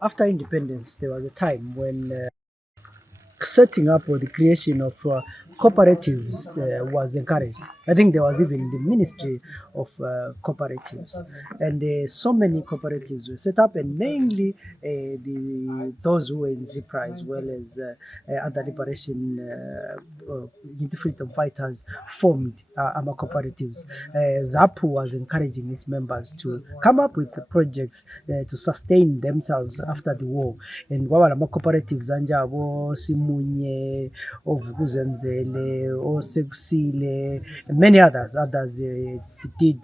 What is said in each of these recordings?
after independence, there was a time when setting up or the creation of cooperatives was encouraged. I think there was even the Ministry of Cooperatives, and so many cooperatives were set up, and mainly those who were in ZIPRA as well as other liberation freedom fighters formed AMA cooperatives. ZAPU was encouraging its members to come up with projects to sustain themselves after the war, and kwaba lama cooperatives anjabo Simunye, Ovukuzenzele, Osekusile, and many others did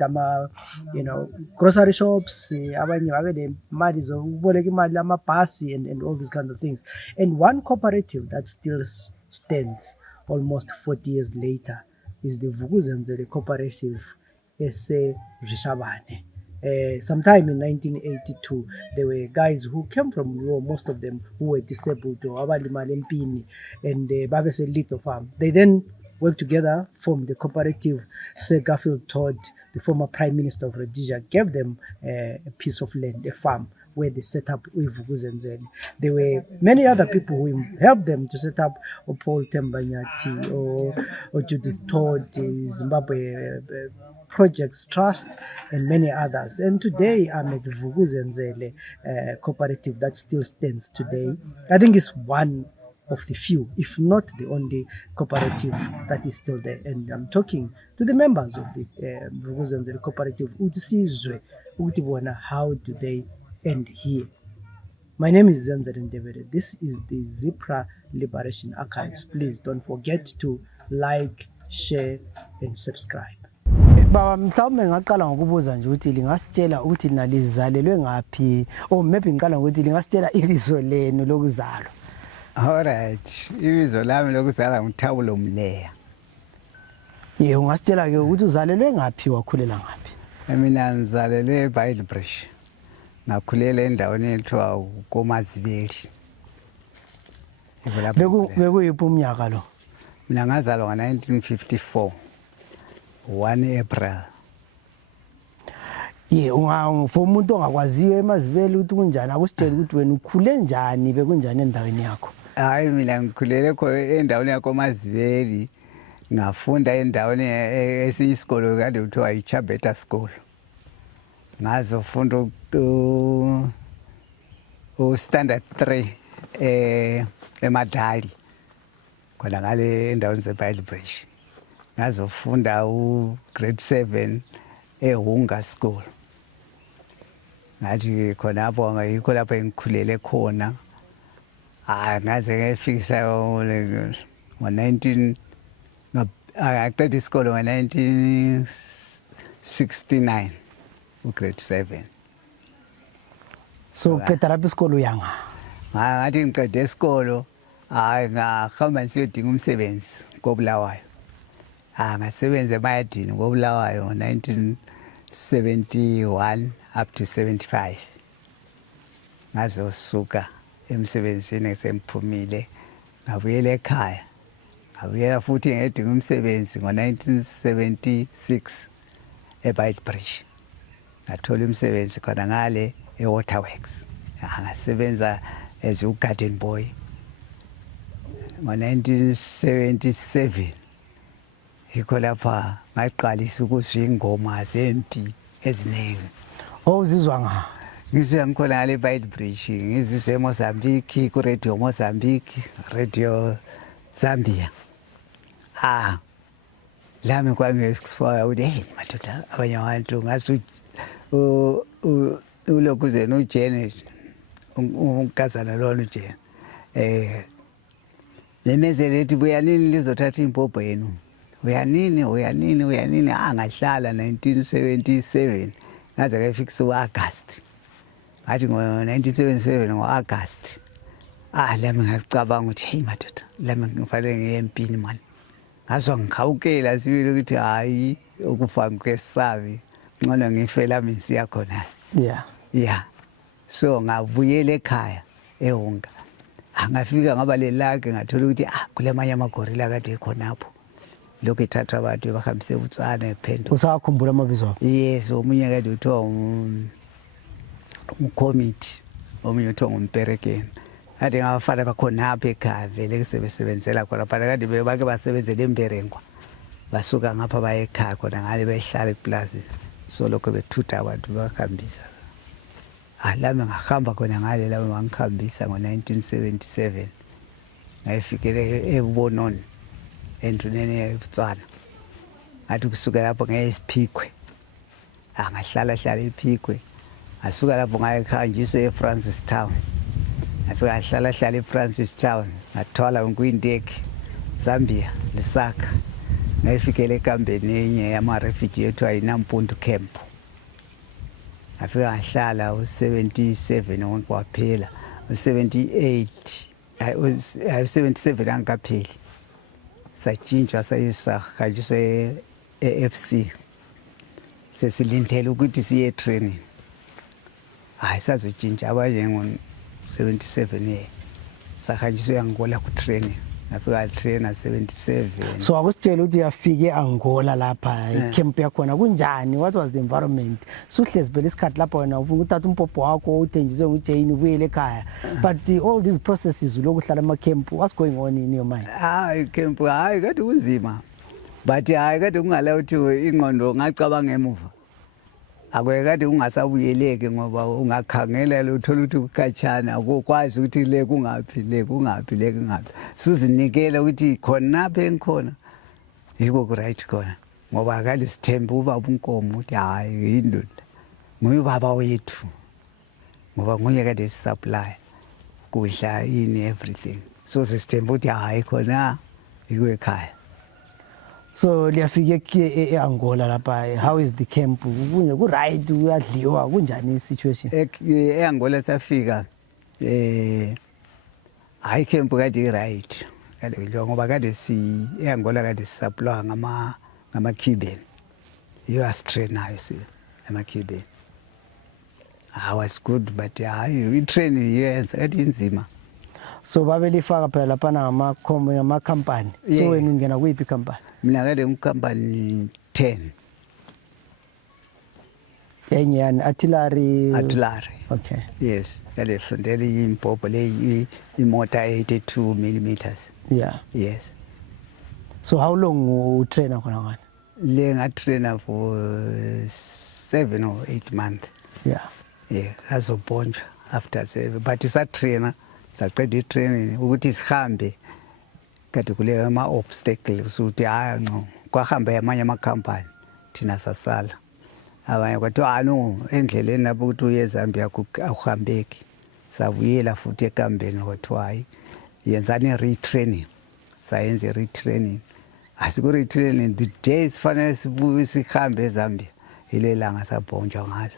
grocery shops, abanye babe nemali zokuboleka imali amabhasi and all these kind of things. And one cooperative that still stands almost 40 years later is the Vukuzenzele cooperative Rishabane. Sometime in 1982, there were guys who came from war, most of them who were disabled or abalimalimpini, and Babes Little Farm. They then worked together, formed the cooperative. Sir Garfield Todd, the former Prime Minister of Rhodesia, gave them a piece of land, a farm, where they set up Vukuzenzele. There were many other people who helped them to set up, Paul Tembanyati or Judith Todd, Zimbabwe Projects Trust, and many others. And today I'm at Vukuzenzele cooperative that still stands today. I think it's one of the few, if not the only cooperative that is still there. And I'm talking to the members of the Vukuzenzele cooperative, how do they end here? My name is Zenzeren David. This is the ZIPRA Liberation Archives. Please don't forget to like, share, and subscribe. Baba mhlawumbe ngaqala ngokubuza nje ukuthi lingasitshela ukuthi lina lizalelwe ngaphi, or maybe ngiqala ngokuthi lingasitshela ibizo lenu lokuzalwa. Alright, ibizo lami lokuzalwa nguThabulo Mleya. Ungasitshela ke ukuthi uzalelwe ngaphi, wakhulela ngaphi? Mina ngizalelwe eBailbridge. Ngakhulela endaweni ethiwa koMazibeli. Bekuyiphi umnyaka lo? Mina ngazalwa ngo-1954. 1 April. For umuntu ongakwaziyo eMazibeli ukuthi kunjani, akusitshela ukuthi wena ukhule njani, bekunjani endaweni yakho? Hayi, mina ngikhulele endaweni yakoMazibeli. Ngafunda endaweni esinye isikolo kade kuthiwa yiChabeta School. Ngazofunda standard 3 eMadali. Khona ngale endaweni zeBailbridge. Ngazofunda grade 7 eHunga School. Ngathi khonapho ngayikho lapho engikhulele khona. Ngaze ngafikisa ngo-19 ngaqeda isikole ngo-1969 grade 7. So uqeda lapho isikolo yanga? Ngathi ngiqede isikolo ngahamba ngisiyodinga umsebenzi koBulawayo. Ngasebenza emayadini koBulawayo ngo-1971 up to 75. Ngazosuka emsebenzini ngisemphumile ngabuyela ekhaya. Ngabuyela futhi ngedinga umsebenzi ngo-1976 eBailbridge. Ngathola umsebenzi khona ngale eWaterworks. Ngasebenza as a garden boy. Ngo-1977 yikho lapha ngaqalisa ukuzwa ingoma zempi eziningi. Uzizwa nga? Ngizizwa ngikhona ngale eBailbridge, ngizizwa eMozambique, kuRadio Mozambique, Radio Zambia. Lami kwangifaka ukuthi hey madoda, abanye abantu ngathi uLokuzeni uJenet unkazana lona uJenet lemezele ethi buyanini lizothatha impopho yenu. Uyanini ngahlala 1977 ngaze ngafikisa uAugust. Ngathi ngo-1977 ngo-August lami ngacabanga ukuthi hey madoda, lami ngifanele ngiye empini mani. Ngazwa ngikhawukela sibili ukuthi hayi ukufa ngesabi ngcono ngife lami ngisiya khona. So ngabuyela ekhaya eHunga. Ngafika ngaba lelake ngathola ukuthi kulamanye amagorilla kade khonapho. Lokho ethatha abantu bahambise uTswana ePhendo. Usakhumbula amabizo akho? Yes, omunye kade uthiwa umcommittee omunye uthiwa ngumperekeni. Kade ngabafana bakhonapha ekhaya vele sebesebenzela khona phela kade bake basebenzela emberengwa basuka ngapha baye ekhaya khona ngale behlala eplaza so lokho bethutha abantu bahambisa lami ngahamba khona ngale lami ngangihambisa ngo-1977 ngayifikele eBononi enduneni yeButswana ngathi kusuka lapho ngeyesiphikwe ngahlala ePhikwe ngasuka lapho ngayekhanjiswa eFrancistown ngafika ngahlala eFrancistown ngathwala ngikuyindeki Zambia Lusaka ngayifikele ekambeni enye yama-refugee ethiwa yiNampundu Camp ngafika ngahlala u-77 wonke waphela u-78 u-77 angikapheli satshintshwa sahanjiswa e-FC sesilindele ukuthi siye training sazotshintsha abanye ngo-77 sahanjiswa eAngola ku-training ngafika trainer 77. So akusitshela ukuthi uyafike eAngola lapha icamp yakhona kunjani, what was the environment? Suhlezi phela isikhathi lapho wena ufuna uthatha umpopho wakho uthenjiswe nguJane ubuyele ekhaya, but all these processes lokuhlala ama-camp, what's going on in your mind? Camp kade kunzima, but kade kungala ukuthi ingqondo ngacabanga emuva akwekade ungasabuyeleke ngoba ungakhangela uthola ukuthi ukhatshana ukwazi ukuthi le kungaphi suzinikela ukuthi khonapha engikhona yiko ku-right khona ngoba kade sithemba ubaba uNkomo ukuthi hayi yindoda nguye ubaba wethu ngoba nguye kade supply kudla everything so sithemba ukuthi hayi khona yiko ekhaya. So liyafika eAngola lapha, how is the camp? Ku-right, kuyadliwa kunjani situation? eAngola safika hayi camp kade right kade ngoba kade eAngola kade supply ngama-Cuban yiyo asitrainayo ama-Cuban. Was good but hayi i-training yenza kade inzima. So babelifaka phela lapha ngama-company. So wena ungena kuyiphi ikhampani? Mina kade ngikhampani 10. Enye yani artillery. Okay. Yes, kade fundela impopho le imota 82 millimeters. Yeah. Yes. So how long you train khona? Le ngatrainer for 7 or 8 months. Yeah. Yeah, azobonjwa after 7 but isatrainer saqeda i-training ukuthi sihambe kade kule ama-obstacles ukuthi no kwahamba amanye amakhampani thina sasala abanye kwathiwa no endleleni lapho ukuthi uye eZambia akuhambeki sabuyela futhi ekambeni kwathiwa hayi yenzani i-retraining sayenza i-retraining asiku-retraining the day sifanele sihambe eZambia ile langa sabhonjwa ngalo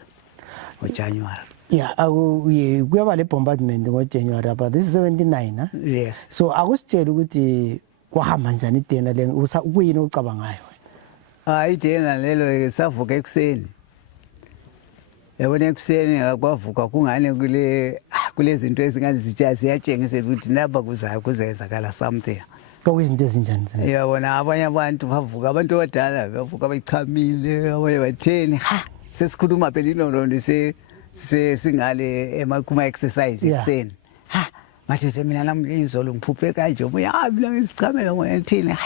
ngoJanuary. Yeah, kuyaba le bombardment ngoJanuary but this is 79 huh? Yes. So akusitshela ukuthi kwahamba njani idena le ukuyini ocabangayo wena? Idena lelo savuka ekuseni. Yabona ekuseni kwavuka kungane kule zinto ezingazitsha siyatshengisa ukuthi lapha kuzenzakala something. Kwakuyizinto ezinjani zena? Yabona abanye abantu bavuka abantu abadala bavuka bayichamile abanye batheni sesikhuluma phela inondo singale kuma exercise ekuseni. Ngathi mina nami izolo ngiphuphe kanje umoya mina ngisichamela ngoba thina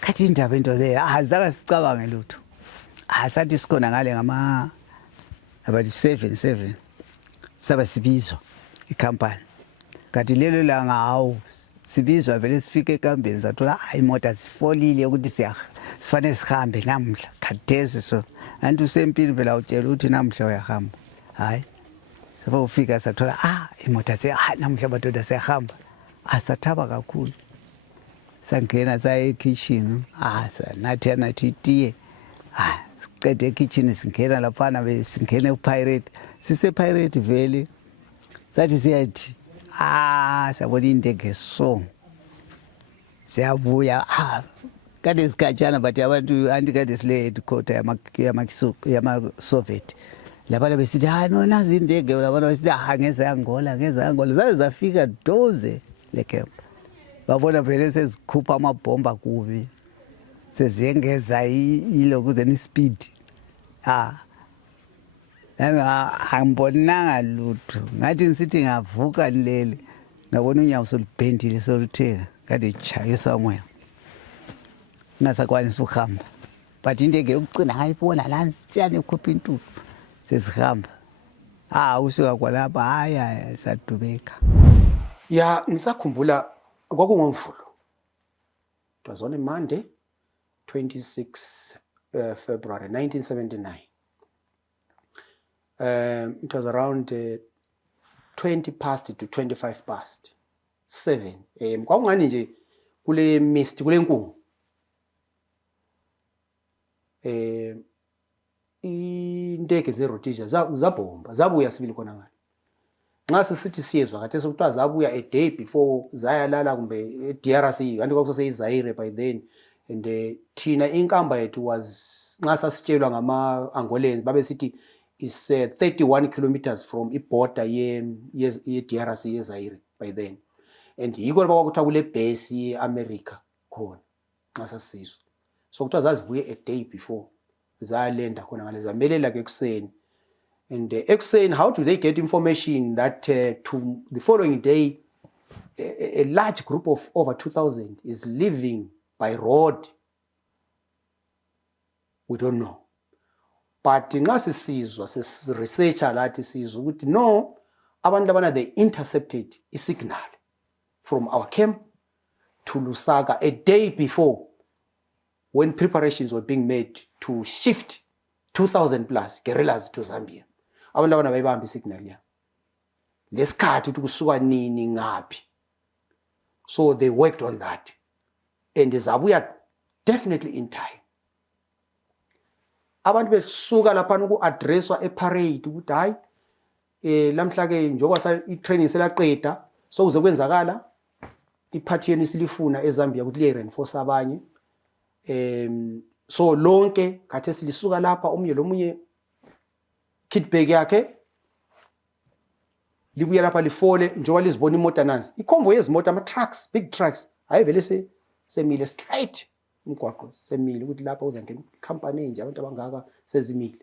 kathi indaba into le azaka sicabange lutho. Sathi sikhona ngale ngama about 7 saba sibizwa ikhampani. Kanti lelo langa hawu sibizwa vele sifike ekambeni sathola imoto sifolile ukuthi sifanele sihambe namhla khathesi so anti usempini phela utshela ukuthi namhla uyahamba hayi saba ufika sathola imoto namhla madoda siyahamba asathaba kakhulu sangena saye ekitchen nathi itiye siqede ekitchen singena laphana besingena ePirate sise-Pirate vele sathi siyathi sabona indege so siyabuya kade sikhatshana but abantu andikade sile headquarter yama-Soviet labana besithi no nazi indege labana besithi ngeze Angola zaze zafika doze le camp babona vele sezikhupha amabhomba kubi seziyengeza ilokuze ni speed angibonanga lutho ngathi ngisithi ngavuka nilele ngabona unyawo solubhendile solutheka kade chayisa moya ngasakwanisa ukuhamba but into engekucina ngayibona la siyane ukhupha intuthu sesihamba usuka kwalapha haya sadubeka. Ya ngisakhumbula kwakungomvulo. It was on a Monday 26 February 1979. It was around 20 past to 25 past 7 am. Kwakungani nje kule mist kule nkungu. Inteke zerotisha zabhomba zabuya sibili khona ngani. Nxa sisithi siyezwa kade sekuthiwa zabuya a day before zayalala kumbe eDRC kanti kwakuseyiZaire by then, and thina inkamba yethu was nxa sasitshelwa ngama Angolans babe sithi is 31 kilometers from iborder ye DRC yeZaire by then, and yikho lapha kwakuthiwa kule base yeAmerica khona nxa sasizwa. So kuthiwa zazibuye a day before zayalenda khona ngale zamelela ke ekuseni. And ekuseni, how do they get information that to the following day a large group of over 2,000 is leaving by road? We don't know. But nxa sisizwa researcher lathi sizwa ukuthi no, abantu labana they intercepted a signal from our camp to Lusaka a day before, when preparations were being made to shift 2,000 plus guerrillas to Zambia. Abantu abana bayibamba isignal ya lesikhathi ukuthi kusuka nini ngaphi. So they worked on that, and zabuya definitely in time. Abantu besuka lapha uku-addresswa eparade ukuthi hayi lamhla ke njengoba i-training selaqeda so kuze kwenzakala iphathi yenu silifuna eZambia ukuthi liye-reinforce abanye. So lonke khathe silisuka lapha omunye lomunye kitbag yakhe libuya lapha lifole njengoba lizibona imota nansi iconvoy yezimota ama-trucks, big trucks hayi vele semile straight umgwaqo semile ukuthi lapha uzangena company enje abantu abangaka sezimile.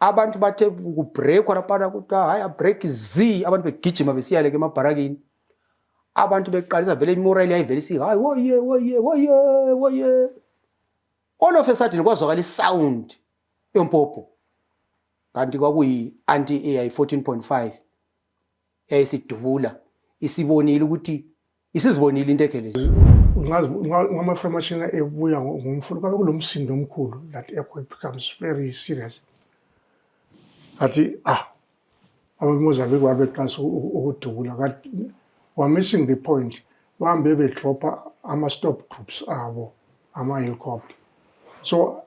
Abantu bathe ukubreakwa lapha ukuthi hayi abreak z abantu begijima besiyale ke emabharakini. Abantu beqalisa vele imorale yayivele si hayi woye. All of a sudden kwazwakala isound empopo kanti kwakuyi anti-AI 14.5 eyayisidubula isibonile ukuthi isizibonile into ekhelezi. Ngama-formation ebuya ngomfulu kabe kulomsindo omkhulu that echo becomes very serious. Athi abamozambique babeqasa ukudubula kanti were missing the point. Bahambe bedropha ama-stop groups abo ama-helicopter. So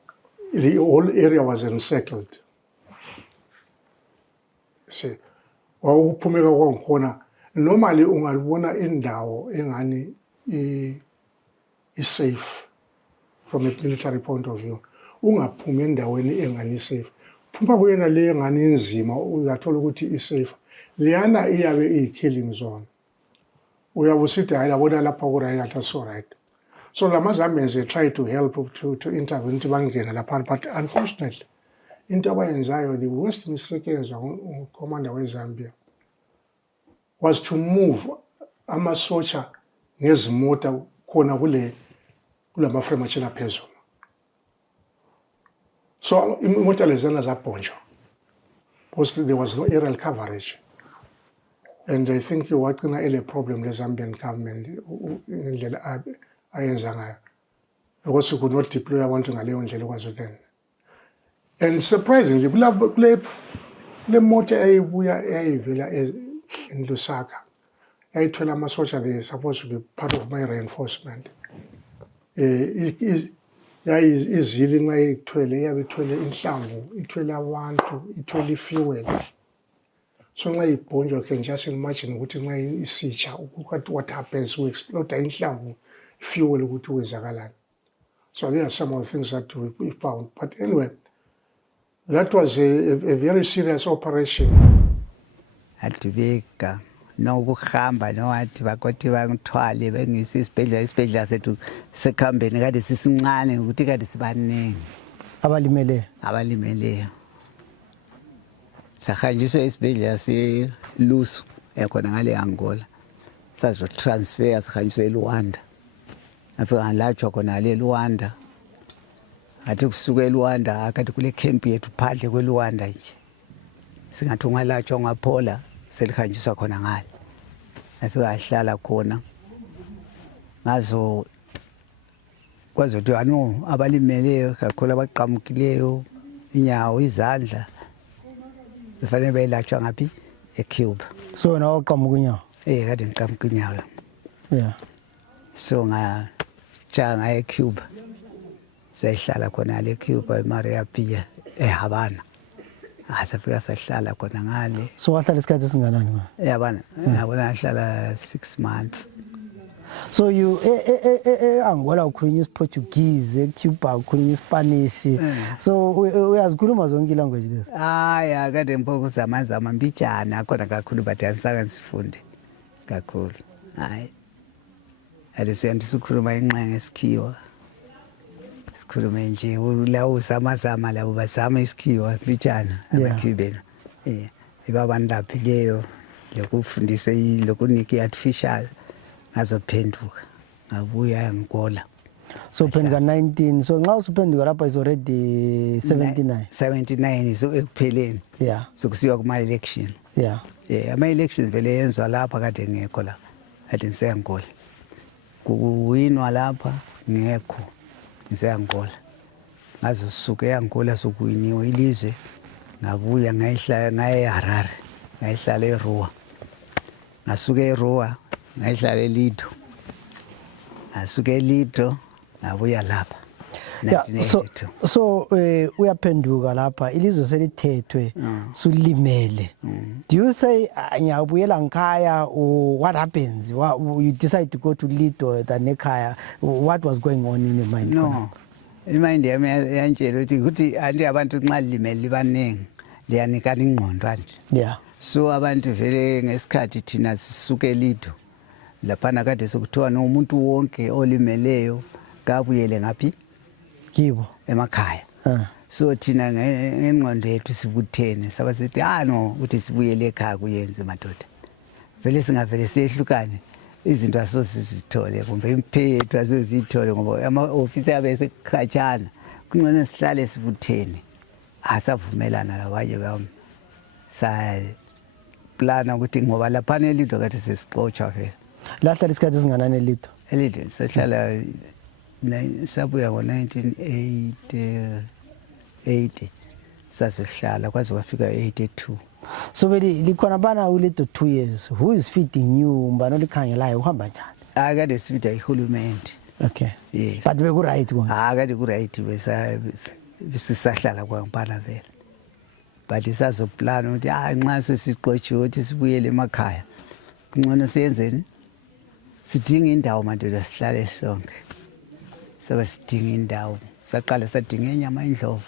the whole area was encircled. See, wawuphumeka kwangikhona normally ungalibona indawo engani safe from a military point of view. Ungaphumi endaweni engani safe. Phuma kuyena le engani inzima uyathola ukuthi isafe. Liyana iyabe iyi-killing zone. Uyabe usithi hayi labona lapha ku-right, that's all right. So lama-Zambians they try to help to intervene ukuthi bangene lapha, but unfortunately into abayenzayo, the worst mistake eyenziwa ngumcommander weZambia was to move ama-soldier ngezimota khona kulama-frame aphezulu. So imota lezana zabhonjwa because there was no aerial coverage. And I think wagcina ele problem le-Zambian government ngendlela ayenza ngayo, because we could not deploy abantu ngaleyo ndlela kwazo then. And surprisingly, kule moto eyayibuya eyayivela in Lusaka, yayithola ama-soldier they are supposed to be part of my reinforcement. Izili nxa ithwele iyabe ithwele inhlamvu, ithwele abantu, ithwele i-fuel. So nxa ibhonjwa, you can just imagine ukuthi nxa isitsha what happens, we explode inhlamvu, fuel ukuthi wenzakalani. So these are some of the things that we found. But anyway, that was a very serious operation. Adubeka nokuhamba nowathi bakothi bangithwale bengise isibhedlela sethu sekhambeni kade sisincane ukuthi kade sibaningi abalimeleyo. Abalimeleyo. sahanjiswa esibhedlela seLusu ekhona ngale Angola sazotransfer sahanjiswa eLuanda afika ngalatshwa khona le Luanda athi kusuka eLuanda akade kule camp yethu phandle kweLuanda nje singathi ungalatshwa ngaphola selihanjiswa khona ngale afika ahlala khona ngazo kwazothi ano abalimeleyo kakhulu abaqhamukileyo inyawo izandla kufanele bayelatshwa ngaphi eCuba. So wena waqhamuka unyawo? Kade ngiqhamuka unyawo. Yeah. So ngajanga eCuba sayihlala khona le Cuba eMaria Pia eHavana. Safika sahlala khona ngale. So wahlala isikhathi esinganani ma? Yabana ngabona ngahlala 6 months. So you Angola ukhulunywa isiPortuguese, eCuba ukhulunywa iSpanish. So uyazikhuluma zonke ilanguage lezi? Hayi kade mpoko zamazama mbijana khona kakhulu but asaka sifunde kakhulu. Hayi. Ade siyandisukhuluma inxenge esikhiwa. Sikhuluma nje la uzamazama labo bazama isikhiwa mbijana abakhibeni. Ibabantu laphileyo lokufundisa lokunika artificial ngazophenduka ngabuya ngigola. So phenduka 19. So nxa usuphenduka lapha is already 79. 79 so ekupheleni. Yeah. So kusiwa kuma election. Yeah. Ama election vele yenzwa lapha kade ngekho la. Kade ngiseyangola. Kuwinwa lapha ngekho ngiseyangola. Ngazosuka eyangola sokuwiniwe ilizwe ngabuya ngayihlala ngaye Harare. Ngayihlala eRuwa. Ngasuka eRuwa ngayihlala eLido. Ngasuka eLido ngabuya lapha. Yeah, so uyaphenduka lapha ilizwe selithethwe sulimele. Do you say ngiyabuyela ngikhaya or what happens? You decide to go to Lido than ekhaya? What was going on in your mind? No. Imindi yami yantshela ukuthi anti abantu nxa limele libaningi liyanikana ingqondo kanje. Yeah. So abantu vele ngesikhathi thina sisuke Lido laphana kade sokuthiwa nomuntu wonke olimeleyo kabuyele ngaphi kibo emakhaya. So thina ngengqondo yethu sibuthene saba sithi no uthi sibuyele ekhaya kuyenze madoda. Vele singavele siyehlukane izinto asosizithole kumbe imphetho asozithole ngoba ama-ofisi abe sekhatshana kungcono sihlale sibuthene asavumelana labanye bami sa plana ukuthi ngoba laphana eLido kade sesixotsha vele. Lahlala isikhathi esinganani eLido? eLido sahlala sabuya ngo-1980 sasihlala kwaze kwafika 82. So vele likhona bana uLido 2 years. Who is feeding you? Mbano likhangelayo uhamba njani? Kade sifida ihulumende. Okay. Yes. But beku right kona. Kade ku right besisahlala kwampala vele. But isazoplana ukuthi nxa sesixotshiwe ukuthi sibuyele emakhaya. Kungcono siyenzeni? Sidinga indawo madoda sihlale sonke. Saba sidinga indawo. Saqala sadinga inyama endlovu.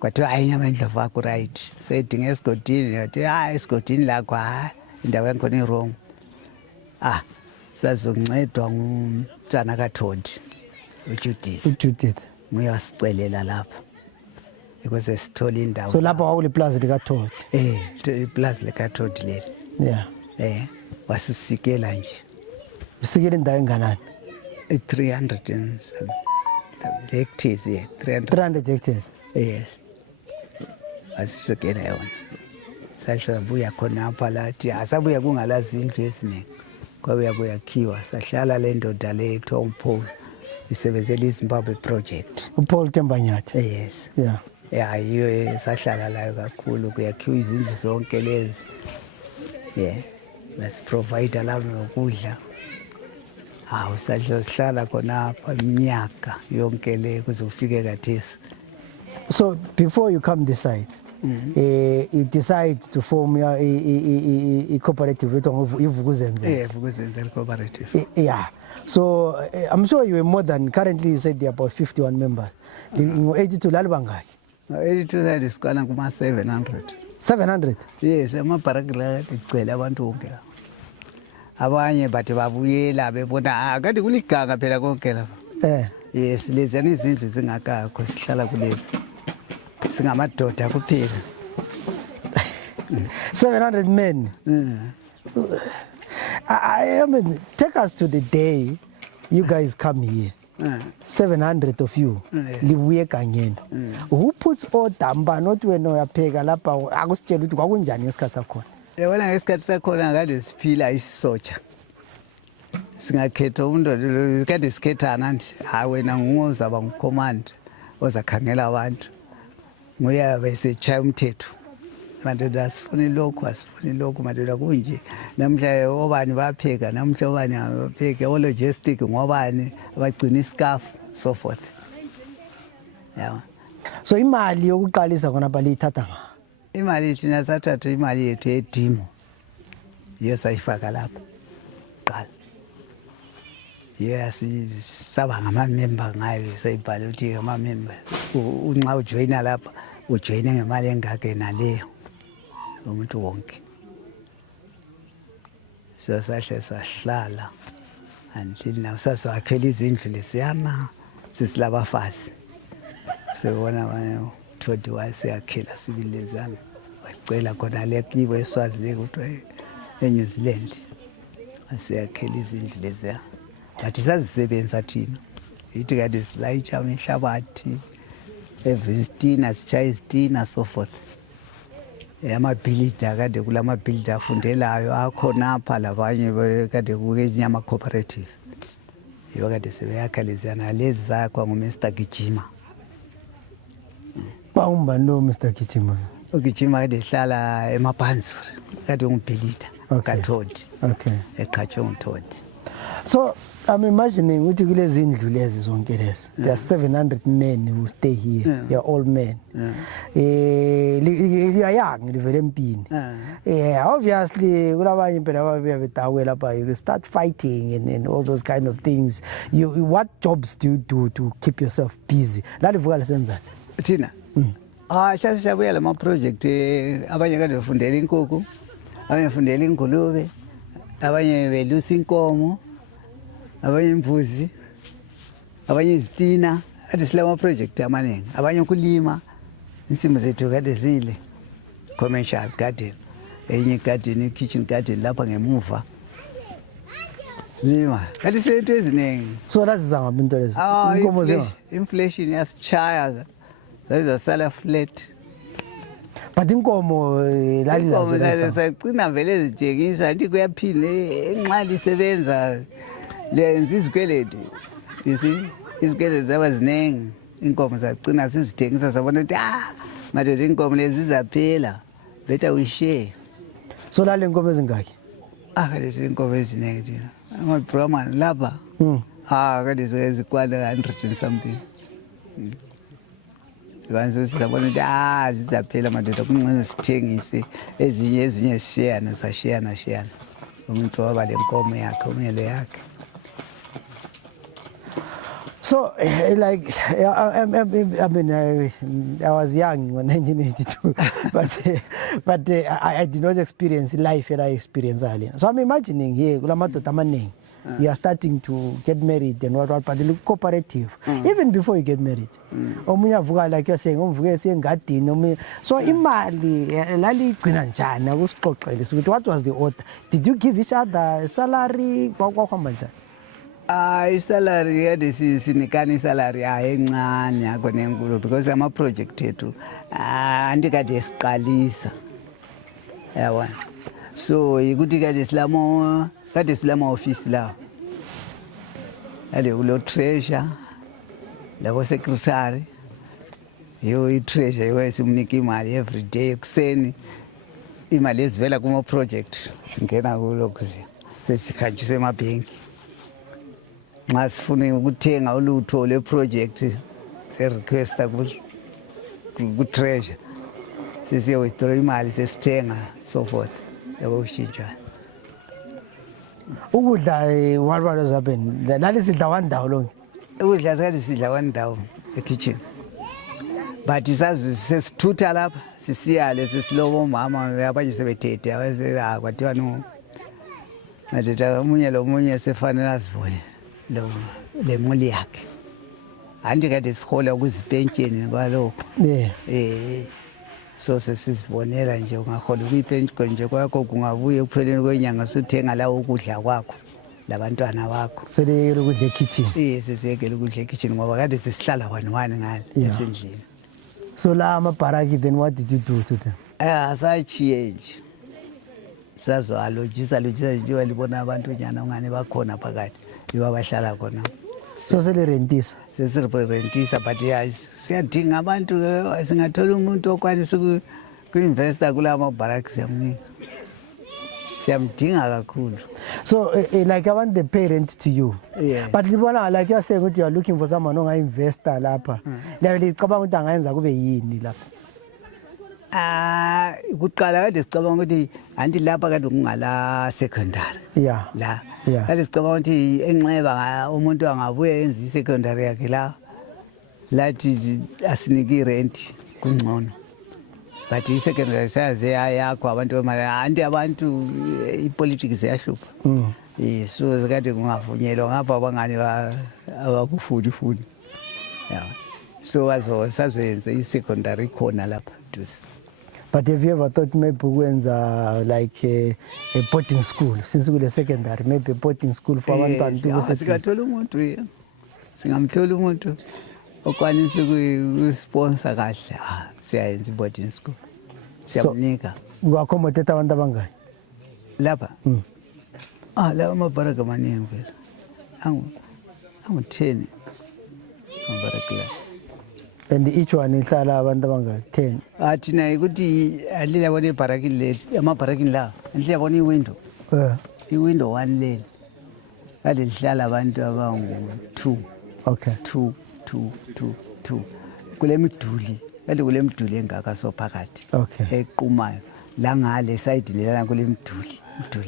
Kwathiwa inyama endlovu akho right. Sayidinga esigodini yathi esigodini lakho indawo yakhona iwrong. Sazoncedwa ngumntwana kaThodi uJudith. Nguye wasicelela lapha. Because sithola indawo. So lapha wawule plaza likaThodi. Iplaza likaThodi leli. Yeah. Wasisikela nje. Usikela indawo enganani? 300 hectares, 300 hectares. Yes. Wasisikela yona. Sabuya khona apha lathi asabuya kungalazi indlu eziningi. Kwabuya kuyakhiwa sahlala le ndoda le ethiwa uPaul isebenzela iZimbabwe project. uPaul Tembanyathi. Yes. Yeah. Yiyo sahlala layo kakhulu kuyakhiwa izindlu zonke lezi. Basiprovide lapho nokudla. Usahlala khona apha iminyaka yonke le kuze ufike kathesi. So before you come this side, you decide to form a cooperative with Ivukuzenzele. Ivukuzenzele cooperative. Yeah. So I'm sure you were more than, currently you said there are about 51 members. In 82 lalibangaki? 82 that is kana kuma 700. 700? Yes, amabharakela igcwele abantu bonke la. Abanye bathi babuyela bebona kade kuliganga phela konke lapha. Yes, lezi izindlu zingakakho sihlala kulezi. Singamadoda kuphela. 700 men. I mean, take us to the day you guys come here. 700 of you. Libuye kangeni. Who puts order not when uyapheka lapha akusitshela ukuthi kwakunjani ngesikhathi sakhona? Yabona ngesikhathi sakhona kade siphila isotsha. Singakhetha umuntu kade sikhethana nje. Hayi wena nguzaba ngucommand ozakhangela abantu. Nguya bese chaya umthetho. Madoda asifuni lokho asifuni lokho madoda kunje namhla obani bapheka namhla obani abapheka o logistic ngobani abagcina iscarf so forth. Yeah. So imali yokuqalisa khona baliyithatha nga. Imali thina sathatha imali yethu edimo. Yesayifaka lapho. Qala. Yes, saba ngama-member ngayo sayibhala ukuthi ngama-member. Unxa ujoyina lapha ujoyine ngemali engake naleyo. Umuntu wonke. So sahle sahlala until now sasakhela izindlu lesiyana sisilabafazi. Sebona abanye Thodi wayesakhela sibili lezana. Wacela khona le kibo eSwazini ukuthi eNew Zealand. Asiyakhela izindlu leziyana. Bathi sazisebenza thina. Ithi kade silayitsha imihlabathi evisitina sichaya isitina so forth. Amabhilidi kade kulamabhilidi afundelayo akhona apha labanye kade kukenye ama cooperative. Yibo kade sebeyakha leziyana lezi zakwa nguMr Gijima. Bawumba no Mr Gijima. uGijima kade hlala eMabanzuri kade ungibhilida kaThodi. Okay. Eqhatshwe nguThodi. So I'm imagining ukuthi kulezi indlu lezi zonke lezi. There are 700 men who stay here. They are all men. Liyayang livele empini. Obviously kulabanye phela ababuya bedawe lapha you start fighting and all those kind of things. What jobs do you do to keep yourself busy? La livuka lesenzani? Thina shasiyabuya lama project abanye kade befundela inkukhu, abanye befundela ingulube, abanye belusa inkomo, abanye imbuzi, abanye izitina. Kade silama project amaningi, abanye ukulima insimo zethu kade zile commercial garden, enye garden kitchen garden lapha ngemuva lima kade silento eziningi. So lasiza ngabe into lezi inkomo zema inflation yasichaya zazasala flat. But inkomo inkomo sayigcina vele ezijengisa anti kuyaphila enxa lisebenza lenza izikweletu. You see izikweletu zaba ziningi inkomo sagcina sizithengisa sabona ukuthi madoda inkomo lezi zizaphela better we share. So la lenkomo ezingaki? Kade inkomo eziningi thina ama-Brahman lapha kade zikwana 100 and something. Kanje sizabona ukuthi zizaphela madoda kungcono sithengise ezinye sishare sashare umuntu waba lenkomo yakhe umyelo yakhe. So like I mean I was young in 1982 but I did not experience life that I experienced earlier. So I'm imagining here kulamadoda amaningi you are starting to get married and what but the cooperative even before you get married. Omunye avuka like you're saying umvuke esengadini omunye so imali laligcina njani akusixoxele ukuthi what was the order? Did you give each other salary kwakwahamba njani? Isalary yade sinikana isalary encane yakho nenkulu because ama project ethu andikade siqalisa yabona. So ikuthi kade silama office la ade kulo treasure labo secretary yo i-treasure yosimnika imali every day kuseni imali ezivela kuma project singena kulokho sesikhanjiswa emabhenki. Nxa sifuna ukuthenga ulutho le project se request ku treasure sisiye withdraw imali sesithenga so forth yabo kushintsha. Ukudla what was happening lali sidla one ndawo lonke. Ukudla sikade sidla one ndawo e-kitchen but isazi sesithutha lapha sisiyale sesilobo mama abanye sebethethe abase kwathiwa no madoda umunye lo munye sefanele asivule le muli yakhe andi kade sihola ukuzipentsheni kwalokho so sesizibonela nje ungahola ukuyiphenduko nje kwakho kungabuye kupheleni kwenyanga suthenga lawo ukudla kwakho labantwana bakho selekele ukudla ekitchen. sesiyekela ukudla ekitchen ngoba kade sesihlala 1 ngale Yeah. esendlini. So la amabharaki, then what did you do to them? Sachiye nje sazalojisa nje walibona abantu nyana ungane bakhona phakathi bahlala khona. So selerentisa. Sesirentisa but siyadinga abantu singathola umuntu okwanisa ku-investa kula mabharaki siyamdinga kakhulu. So like I want the parent to you. Yeah. But libona like you are saying you are looking for someone onga-investa lapha. Licabanga ukuthi angayenza kube yini lapha? Kuqala kade sicabanga ukuthi anti lapha kade kungala secondary. Yeah. La. Yeah. Kade sicabanga ukuthi enxeba umuntu angabuya yenza i-secondary yakhe la. Lathi asiniki rent kungcono. But i-secondary saze yakho abantu anti abantu i-politics yahlupha. So sikade kungavunyelwa ngapha abangane abakufuni. Yeah. So sazoyenza i-secondary khona lapha duze. But have you ever thought maybe ukwenza like a boarding school since kule secondary, maybe a boarding school for abantwana people singathola umuntu singamthola umuntu okwanisa ukusponsor kahle siyayenza i-boarding school siyamnika uku-accommodate abantu abangani lapha la amabharaka amaningi phela angu-10 amabharaka la. and each one ihlala abantu abangani 10. Thina ukuthi aliyabona ibharakini le amabharakini la aliyabona iwindow iwindow 1 lane kade lihlala abantu abangu-2. Okay. 2 kule miduli kade kule miduli engaka so phakathi equmayo la ngale side lelana kule miduli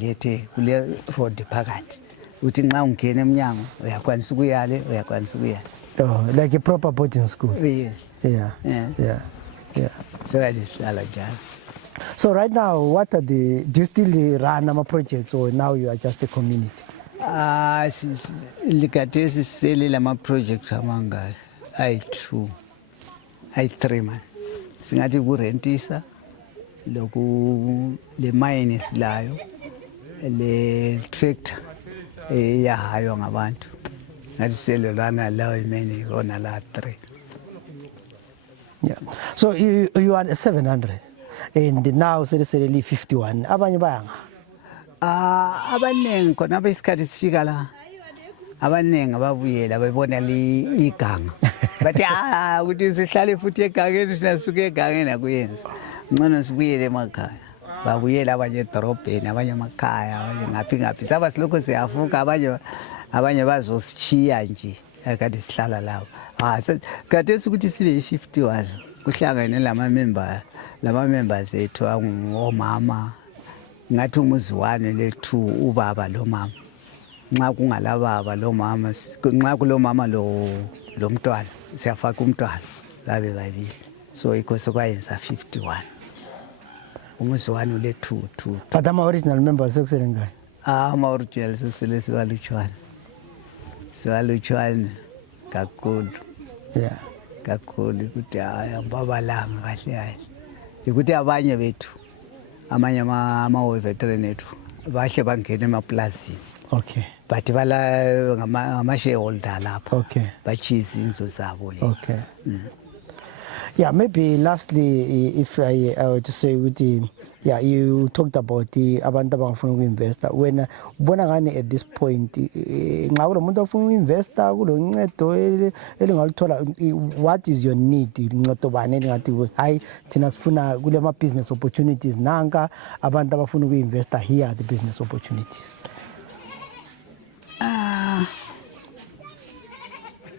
ethe kule road phakathi uthi nxa ungena eminyango uyakwanisa ukuyale uyakwanisa ukuyala. Oh, like a proper boarding school. Yes. Yeah. So kade sihlala njalo. So right now, what are do you still run ama projects or now you are just a community? Likade sisele ama projects amangaka ayi-3 man. Singathi kurentisa loku le mine esilayo le tractor eyahayo ngabantu. Ngathi sele lana lawo imene kona la 3. Yeah. So you are 700 and now selesele 51. Abanye bayanga. Abanengi khona abesikhathi sifika la. Abanengi ababuyela babona iganga. Bathi ukuthi sihlale futhi egangeni sinasuke egangeni akuyenza. Ngcono sibuyele emakhaya. Babuyela abanye edorobheni abanye emakhaya abanye ngaphi. Saba silokho siyafuka abanye bazosishiya nje akade sihlala lawo. Kade ukuthi sibe 51 kuhlangene lama members ethu angomama ngathi umuzi 1 le 2 ubaba lo mama. Nxa kungalababa lo mama nxa kulomama lo mntwana siyafaka umntwana babe babili. So ikho kwayenza 51. Umuzi 1 le 2. But ama original members sekusele ngani? Ama original sesele sibalutshwana kakhulu. Yeah. Kakhulu ukuthi ambabalanga kahle ukuthi abanye bethu amanye ama veteran ethu bahle bangena emaplazini. Okay. But bala ngama shareholder lapha. Okay. Bachisa indlu zabo. Okay. Yeah, maybe lastly, if I were to say with you talked about the abantu abafuna uku-investa. When ubona ngani at this point nxa kulomuntu ofuna uku-investa kuloncedo elingaluthola, what is your need? Ncedo bani elingathi hayi thina sifuna kule ma-business opportunities nanka abantu abafuna uku-investa, here are the business opportunities.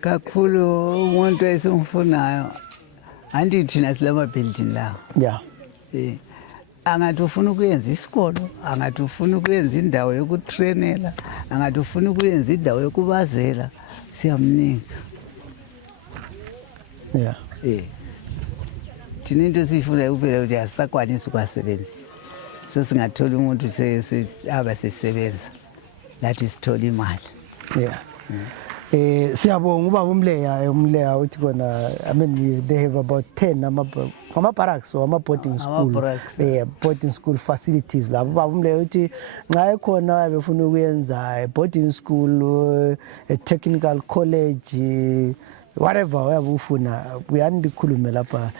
Kakhulu umuntu esimfunayo anti thina silama building la. Yeah. Angathi ufuna ukuyenza isikolo, angathi ufuna ukuyenza indawo yokutrainela, angathi ufuna ukuyenza indawo yokubazela, siyamnika. Yeah. Thina into sifuna kuphela ukuthi asisakwanisa ukwasebenzisa. So singathola umuntu abasebenza lathi sithola imali. Yeah. Siyabonga ubaba uMleya uthi kona, I mean they have about 10 Kwama-barracks or boarding school, Ama-barracks. boarding school facilities lapho ubaba uMleyo uthi nxa ekhona befuna ukuyenza boarding school, a technical college, whatever uyabe ufuna uyani ndikhulume lapha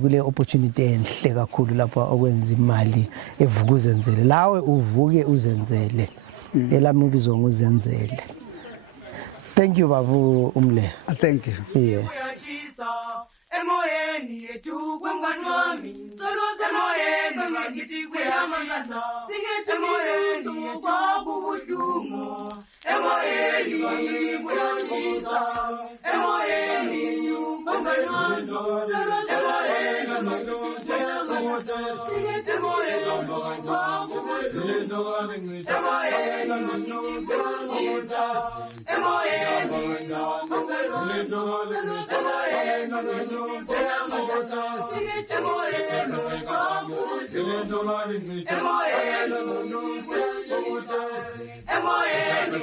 kule opportunity enhle kakhulu lapha okwenza imali evuka uzenzele lawe uvuke uzenzele elami ubizwa nguzenzele. Thank you babu uMleyo. Thank you. Yeah. Emoyeni yetu kwengani wami solo semoyeni ngakithi kuyamangasa singethe emoyeni kwa kubuhlungu emoyeni ngakithi kuyatshisa emoyeni kwengani wami solo semoyeni ngakithi kuyamangasa singethe emoyeni kwa kubuhlungu emoyeni ngakithi kuyatshisa emoyeni kwengani wami solo semoyeni Emoyeni